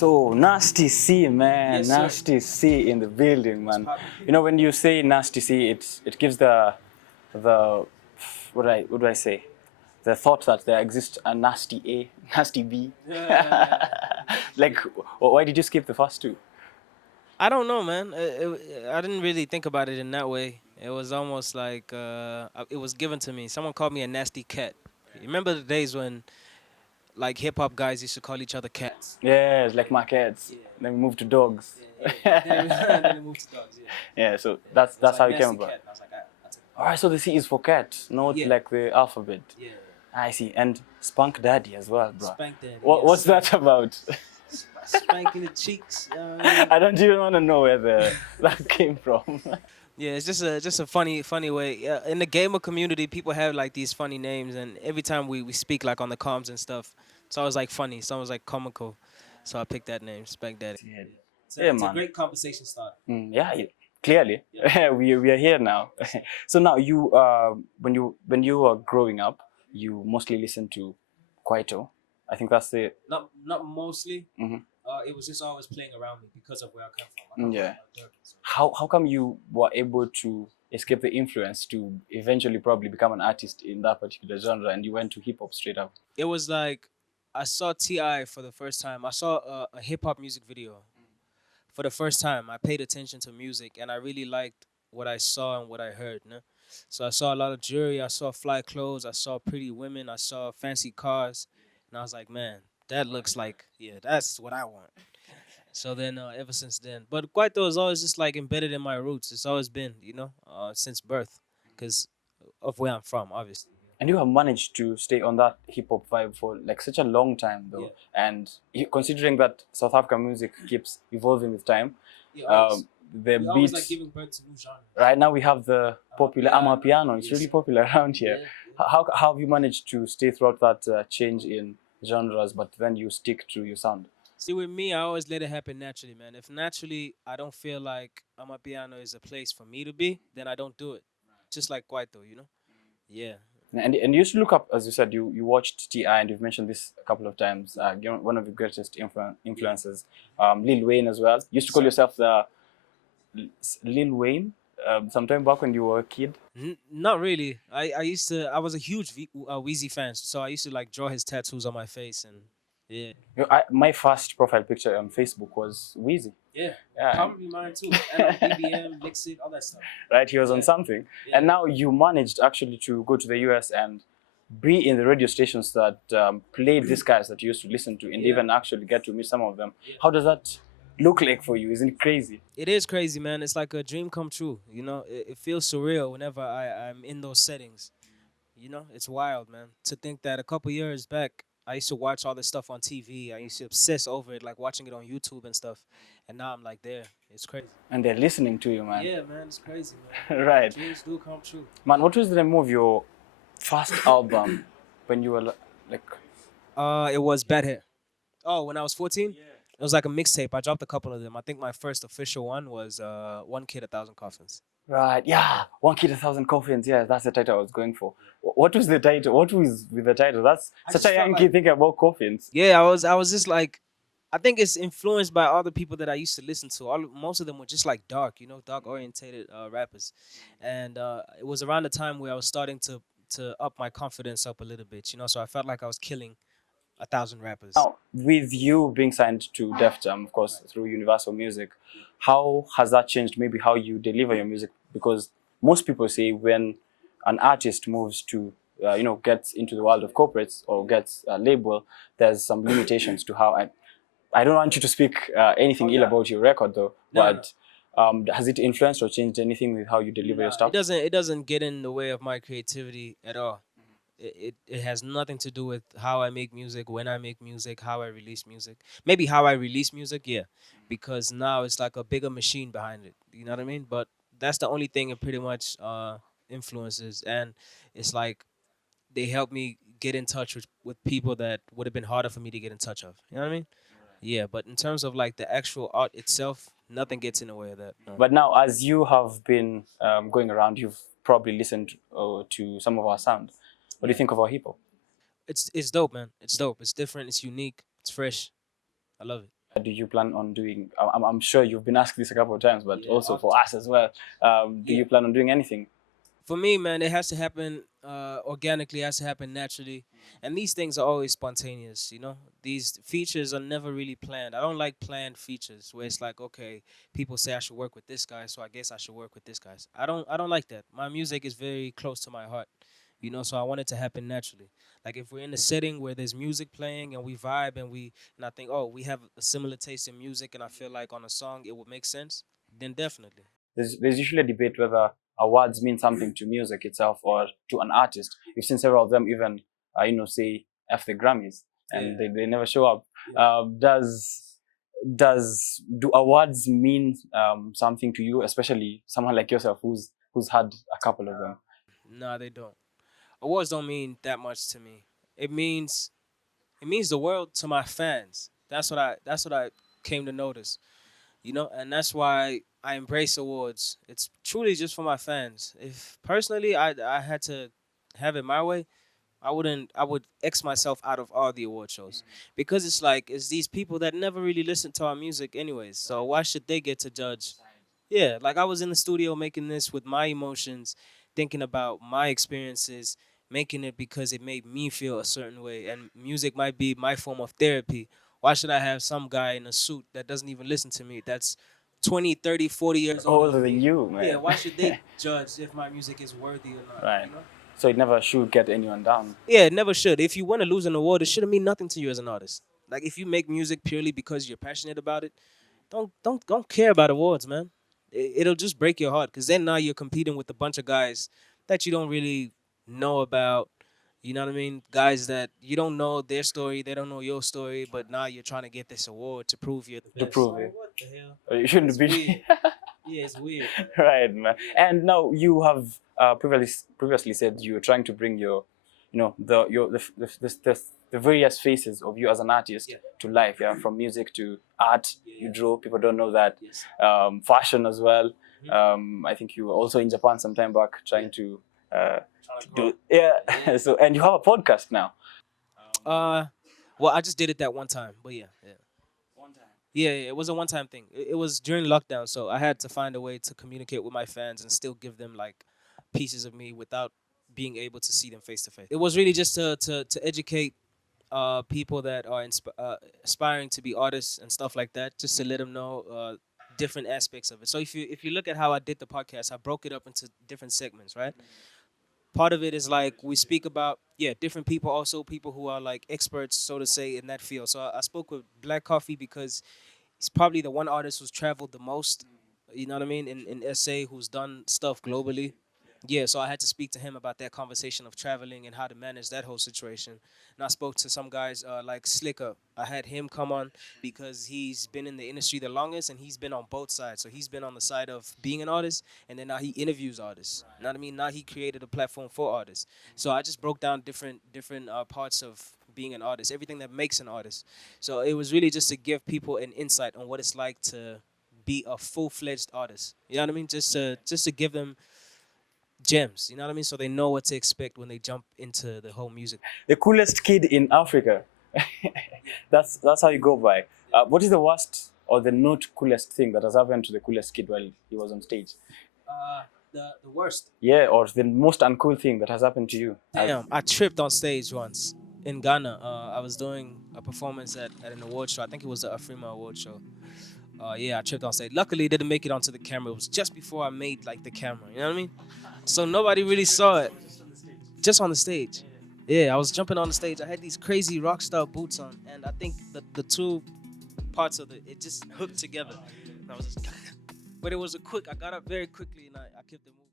So nasty C, man, Yes, sir. nasty C in the building, man. You know, when you say nasty C, it gives the what do I say? The thought that there exists a nasty A, nasty B. Like, why did you skip the first two? I don't know, man. I didn't really think about it in that way. It was almost like it was given to me. Someone called me a nasty cat. You remember the days when like hip hop guys used to call each other cats? Yes, like my cats. Yeah. Then we moved to dogs. Then it moved to dogs. Yeah. Yeah, so that's how it came about. Cat. And I was like, that's it. All right, so the C is for cat, not Yeah. like the alphabet. Yeah. I see, and Spunk Daddy as well, bro. Spank Daddy. What's that about? Spanking the cheeks. You know what I mean? I don't even want to know where that came from. Yeah, it's just a funny way. In the gamer community, people have like these funny names, and every time we speak like on the comms and stuff, it's always like funny. It's always like comical. So I picked that name, Spank Daddy. Yeah, It's man. a great conversation starter. Clearly, we are here now. So now you when you were growing up, you mostly listened to Kwaito. I think that's the Not mostly. Mhm. It was just always playing around me because of where I come from. I come Yeah. from Durban, so. How come you were able to escape the influence to eventually probably become an artist in that particular genre, and you went to hip hop straight up? It was like I saw Ti for the first time. I saw a hip hop music video for the first time. I paid attention to music, and I really liked what I saw and what I heard. No? So I saw a lot of jewelry. I saw fly clothes. I saw pretty women. I saw fancy cars, and I was like, man, that looks like that's what I want. So then, ever since then, but Kwaito is always just like embedded in my roots. It's always been, since birth, because of where I'm from, obviously. And you have managed to stay on that hip hop vibe for like such a long time, though. Yeah. And considering that South African music keeps evolving with time, Yeah, always. the We always beats. like giving birth to new genres. Right now we have the popular Amapiano. It's Yes. really popular around here. Yeah. How have you managed to stay throughout that change in genres, but then you stick to your sound? See, with me, I always let it happen naturally, man. If naturally I don't feel like Amapiano is a place for me to be, then I don't do it. Just like Kwaito, Yeah. And you used to look up, as you said, you watched Ti, and you've mentioned this a couple of times. One of the greatest influences, Lil Wayne as well. You used to call yourself the Lil Wayne sometime back when you were a kid. Not really. I was a huge Weezy fan, so I used to like draw his tattoos on my face and yeah. My first profile picture on Facebook was Wheezy. Yeah, Yeah. probably mine too. And BBM, Lixit, all that stuff. Right, he was on something. Yeah. And now you managed actually to go to the US and be in the radio stations that played these guys that you used to listen to, and Yeah. even actually get to meet some of them. Yeah. How does that look like for you? Isn't it crazy? It is crazy, man. It's like a dream come true. It feels surreal whenever I'm in those settings. It's wild, man. To think that a couple years back, I used to watch all this stuff on TV. I used to obsess over it, like watching it on YouTube and stuff. And now I'm like there. It's crazy. And they're listening to you, man. Yeah, man. It's crazy, man. Right. Dreams do come true. Man, what was the name of your first album when you were like... It was Bad Hair. Oh, when I was 14? Yeah. It was like a mixtape. I dropped a couple of them. I think my first official one was One Kid, 1,000 Coffins. Right, yeah. One Kid, 1,000 Coffins. Yeah, that's the title I was going for. What was the title? What was with the title? That's such a young kid thinking about coffins. Yeah, I was just like, I think it's influenced by all the people that I used to listen to. Most of them were just like dark, dark orientated rappers, and it was around the time where I was starting to up my confidence up a little bit, So I felt like I was killing 1,000 rappers. Now, with you being signed to Def Jam, of course, through Universal Music, how has that changed maybe how you deliver your music? Because most people say when an artist moves to, gets into the world of corporates or gets a label, there's some limitations to how I don't want you to speak anything ill about your record, though, but has it influenced or changed anything with how you deliver your stuff? It doesn't get in the way of my creativity at all. It has nothing to do with how I make music, when I make music, how I release music. Maybe how I release music, yeah, because now it's like a bigger machine behind it. You know what I mean? But that's the only thing it pretty much influences, and it's like they help me get in touch with people that would have been harder for me to get in touch of. You know what I mean? Yeah, but in terms of like the actual art itself, nothing gets in the way of that. No. But now, as you have been going around, you've probably listened to some of our sound. What do you think of our hip hop? It's dope, man. It's dope. It's different. It's unique. It's fresh. I love it. Do you plan on doing? I'm sure you've been asked this a couple of times, but Yeah, also for often. us as well. Do Yeah. you plan on doing anything? For me, man, it has to happen organically. It has to happen naturally, and these things are always spontaneous. These features are never really planned. I don't like planned features where it's like, okay, people say I should work with this guy, so I guess I should work with this guy. I don't like that. My music is very close to my heart, so I want it to happen naturally. Like if we're in a setting where there's music playing and we vibe and I think, oh, we have a similar taste in music, and I feel like on a song it would make sense, then definitely. There's usually a debate whether awards mean something to music itself or to an artist. You've seen several of them even, say F the Grammys, and they never show up. Do awards mean something to you, especially someone like yourself who's had a couple of them? Nah, they don't. Awards don't mean that much to me. It means it means the world to my fans. That's what I came to notice. And that's why I embrace awards. It's truly just for my fans. If personally I had to have it my way, I would X myself out of all the award shows because it's like it's these people that never really listen to our music anyways. So why should they get to judge? Yeah, like I was in the studio making this with my emotions, thinking about my experiences, making it because it made me feel a certain way. And music might be my form of therapy. Why should I have some guy in a suit that doesn't even listen to me, that's 20, 30, 40 years older Older than than me? you, Yeah, man. why should they judge if my music is worthy or not? Right. So it never should get anyone down. Yeah, it never should. If you want to lose an award, it shouldn't mean nothing to you as an artist. Like if you make music purely because you're passionate about it, don't care about awards, man. It'll just break your heart because then now you're competing with a bunch of guys that you don't really know about. You know what I mean? Guys that you don't know their story, they don't know your story, but now you're trying to get this award to prove you're the To best. prove it. What the hell? You shouldn't It's be. weird. Yeah, it's weird. Right, man. And now you have previously said you were trying to bring your, the your the various faces of you as an artist Yeah. to life. Yeah, from music to art. Yeah, You yeah. draw. People don't know that. Yes. Fashion as well. Mhm. I think you were also in Japan some time back trying to Trying to grow. do. Yeah. Yeah. So and you have a podcast now. Uh, well, I just did it that one time, but yeah, yeah. One time. Yeah, yeah, it was a one-time thing. It was during lockdown, so I had to find a way to communicate with my fans and still give them like pieces of me without being able to see them face to face. It was really just to educate people that are aspiring to be artists and stuff like that, just to let them know different aspects of it. So if you look at how I did the podcast, I broke it up into different segments, right? Part of it is like we speak about, yeah, different people, also people who are like experts, so to say, in that field. So I spoke with Black Coffee because he's probably the one artist who's traveled the most, you know what I mean, in SA, who's done stuff globally. Yeah, so I had to speak to him about that conversation of traveling and how to manage that whole situation. And I spoke to some guys like Slicker. I had him come on because he's been in the industry the longest and he's been on both sides. So he's been on the side of being an artist, and then now he interviews artists. You know what I mean? Now he created a platform for artists. So I just broke down different parts of being an artist, everything that makes an artist. So it was really just to give people an insight on what it's like to be a full-fledged artist. You know what I mean? Just to give them gems. You know what I mean? So they know what to expect when they jump into the whole music. The coolest kid in Africa. That's how you go by. What is the worst or the not coolest thing that has happened to the coolest kid while he was on stage? The worst. Yeah, or the most uncool thing that has happened to you? Damn, I tripped on stage once in Ghana. I was doing a performance at an award show. I think it was the Afrima award show. Yeah, I tripped on stage. Luckily, it didn't make it onto the camera. It was just before I made like the camera. You know what I mean? So nobody really saw it. Just on the stage. Yeah, I was jumping on the stage. I had these crazy rock star boots on, and I think the two parts of it just hooked together. And I was just, but it was a quick. I got up very quickly, and I kept it moving.